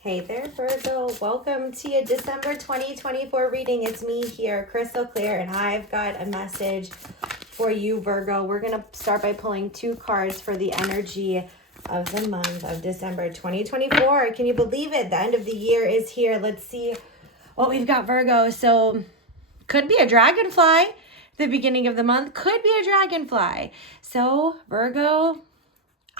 Hey there, Virgo. Welcome to your December 2024 reading. It's me here, Krystal Clear, and I've got a message for you, Virgo. We're going to start by pulling two cards for the energy of the month of December 2024. Can you believe it? The end of the year is here. Let's see what we've got, Virgo. So, could be a dragonfly. The beginning of the month could be a dragonfly. So, Virgo,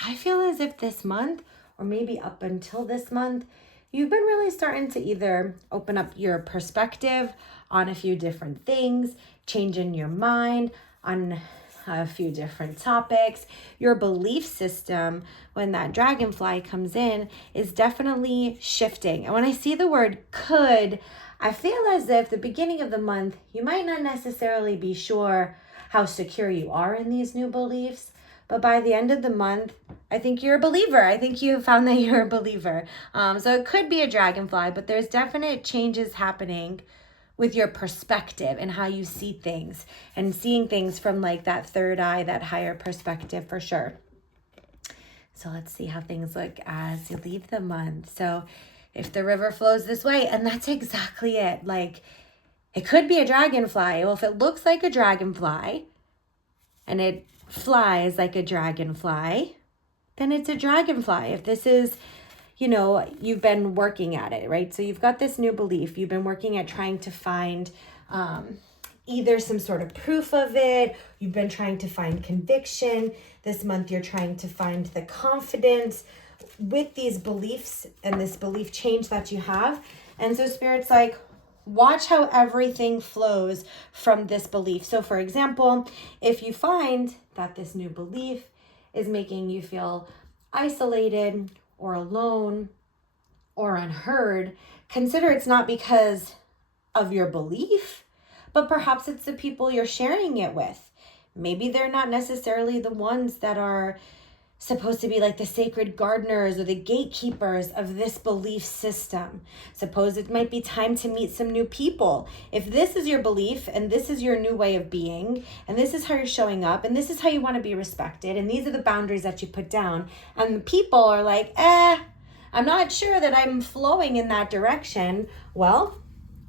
I feel as if this month, or maybe up until this month, you've been really starting to either open up your perspective on a few different things, changing your mind on a few different topics. Your belief system, when that dragonfly comes in, is definitely shifting. And when I see the word could, I feel as if the beginning of the month, you might not necessarily be sure how secure you are in these new beliefs. But by the end of the month, I think you're a believer. I think you found that you're a believer. So it could be a dragonfly, but there's definite changes happening with your perspective and how you see things and seeing things from like that third eye, that higher perspective for sure. So let's see how things look as you leave the month. So if the river flows this way, and that's exactly it. Like, it could be a dragonfly. Well, if it looks like a dragonfly and it flies like a dragonfly, then it's a dragonfly. If this is, you've been working at it, right? So you've got this new belief. You've been working at trying to find either some sort of proof of it. You've been trying to find conviction. This month you're trying to find the confidence with these beliefs and this belief change that you have. And so Spirit's like, watch how everything flows from this belief. So for example, if you find that this new belief is making you feel isolated or alone or unheard, consider it's not because of your belief, but perhaps it's the people you're sharing it with. Maybe they're not necessarily the ones that are supposed to be like the sacred gardeners or the gatekeepers of this belief system. Suppose it might be time to meet some new people. If this is your belief and this is your new way of being and this is how you're showing up and this is how you want to be respected and these are the boundaries that you put down, and the people are like, I'm not sure that I'm flowing in that direction. Well,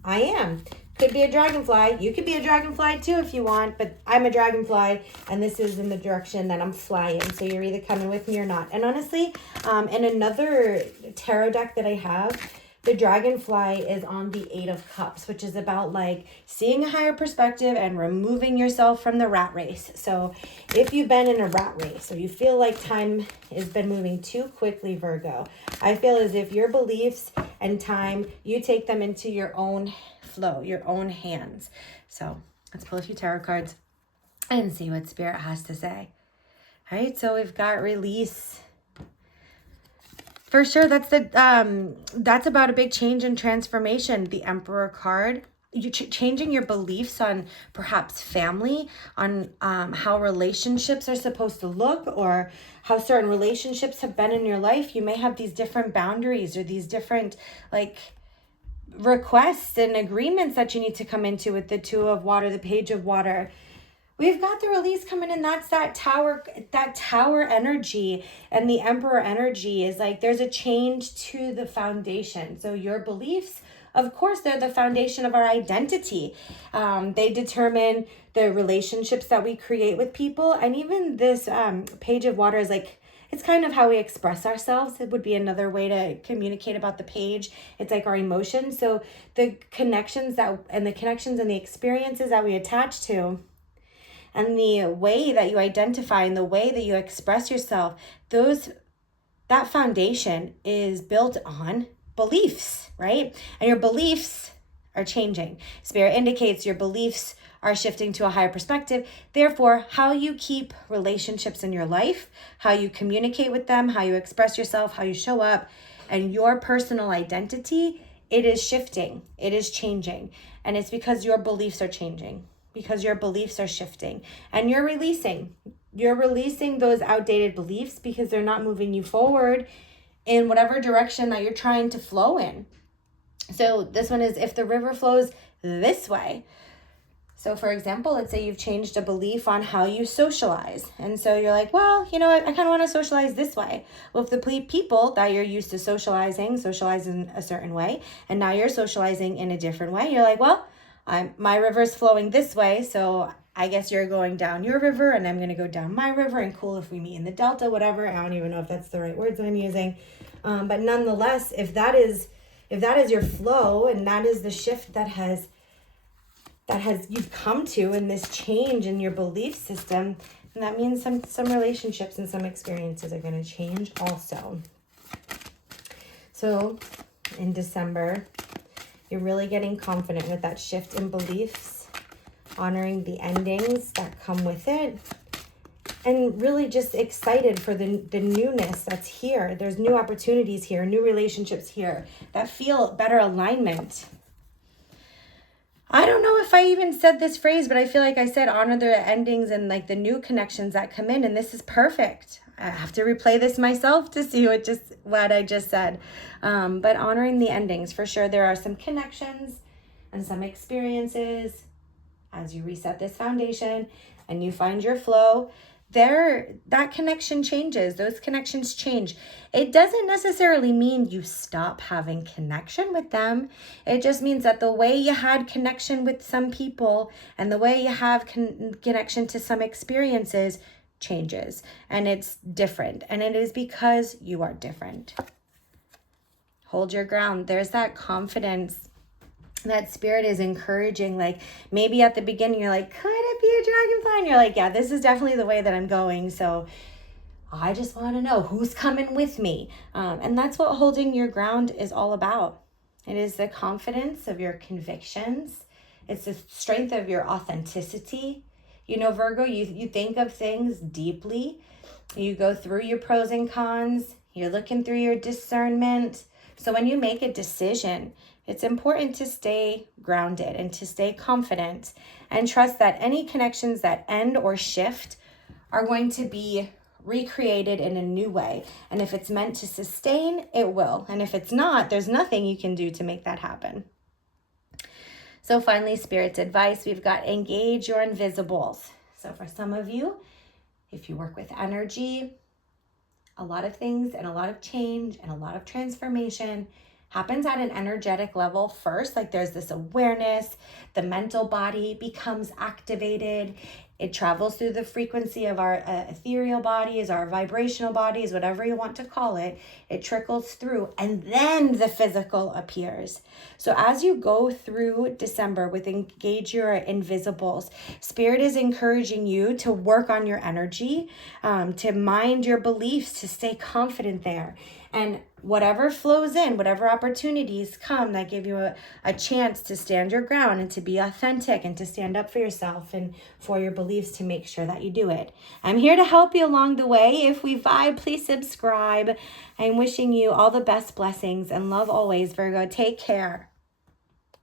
I am. Could be a dragonfly. You could be a dragonfly too if you want, but I'm a dragonfly and this is in the direction that I'm flying. So you're either coming with me or not. And honestly, in another tarot deck that I have, the dragonfly is on the 8 of Cups, which is about like seeing a higher perspective and removing yourself from the rat race. So if you've been in a rat race or you feel like time has been moving too quickly, Virgo, I feel as if your beliefs and time, you take them into your own flow, your own hands. So let's pull a few tarot cards and see what Spirit has to say. All right, so we've got release. For sure, that's about a big change and transformation. The Emperor card, you changing your beliefs on perhaps family, on how relationships are supposed to look, or how certain relationships have been in your life. You may have these different boundaries or these different like requests and agreements that you need to come into with the 2 of water, the Page of Water. We've got the release coming in. That's that tower energy, and the Emperor energy is like there's a change to the foundation. So your beliefs, of course, they're the foundation of our identity. They determine the relationships that we create with people. And even this Page of Water is like, it's kind of how we express ourselves. It would be another way to communicate about the page. It's like our emotions. So the connections and the experiences that we attach to, and the way that you identify and the way that you express yourself, that foundation is built on beliefs, right? And your beliefs are changing. Spirit indicates your beliefs are shifting to a higher perspective. Therefore, how you keep relationships in your life, how you communicate with them, how you express yourself, how you show up, and your personal identity, it is shifting. It is changing. And it's because your beliefs are changing, because your beliefs are shifting, and you're releasing those outdated beliefs because they're not moving you forward in whatever direction that you're trying to flow in. So this one is if the river flows this way. So for example, let's say you've changed a belief on how you socialize. And so you're like, well, you know what, I kind of want to socialize this way. Well, if the people that you're used to socialize in a certain way, and now you're socializing in a different way, you're like, well, my river's flowing this way, so I guess you're going down your river and I'm going to go down my river, and cool if we meet in the delta, whatever. I don't even know if that's the right words that I'm using. But nonetheless, if that is your flow, and that is the shift that you've come to in this change in your belief system, and that means some relationships and some experiences are going to change also. So in December, you're really getting confident with that shift in beliefs, honoring the endings that come with it, and really just excited for the newness that's here. There's new opportunities here, new relationships here that feel better alignment. I don't know if I even said this phrase, but I feel like I said honor the endings and like the new connections that come in, and this is perfect. I have to replay this myself to see what I just said. But honoring the endings, for sure, there are some connections and some experiences as you reset this foundation and you find your flow. That connection changes. Those connections change. It doesn't necessarily mean you stop having connection with them. It just means that the way you had connection with some people and the way you have connection to some experiences changes, and it's different, and it is because you are different. Hold your ground. There's that confidence that spirit is encouraging. Like maybe at the beginning you're like, could it be a dragonfly? And you're like, yeah, this is definitely the way that I'm going, so I just want to know who's coming with me. And that's what holding your ground is all about. It is the confidence of your convictions. It's the strength of your authenticity. You know, Virgo, you think of things deeply. You go through your pros and cons. You're looking through your discernment. So when you make a decision, it's important to stay grounded and to stay confident and trust that any connections that end or shift are going to be recreated in a new way. And if it's meant to sustain, it will. And if it's not, there's nothing you can do to make that happen. So finally, Spirit's advice, we've got engage your invisibles. So for some of you, if you work with energy, a lot of things and a lot of change and a lot of transformation happens at an energetic level first. Like there's this awareness, the mental body becomes activated. It travels through the frequency of our ethereal bodies, our vibrational bodies, whatever you want to call it. It trickles through, and then the physical appears. So as you go through December with Engage Your Invisibles, Spirit is encouraging you to work on your energy, to mind your beliefs, to stay confident there. And whatever flows in, whatever opportunities come that give you a chance to stand your ground and to be authentic and to stand up for yourself and for your beliefs, to make sure that you do it. I'm here to help you along the way. If we vibe, please subscribe. I'm wishing you all the best blessings and love always, Virgo. Take care.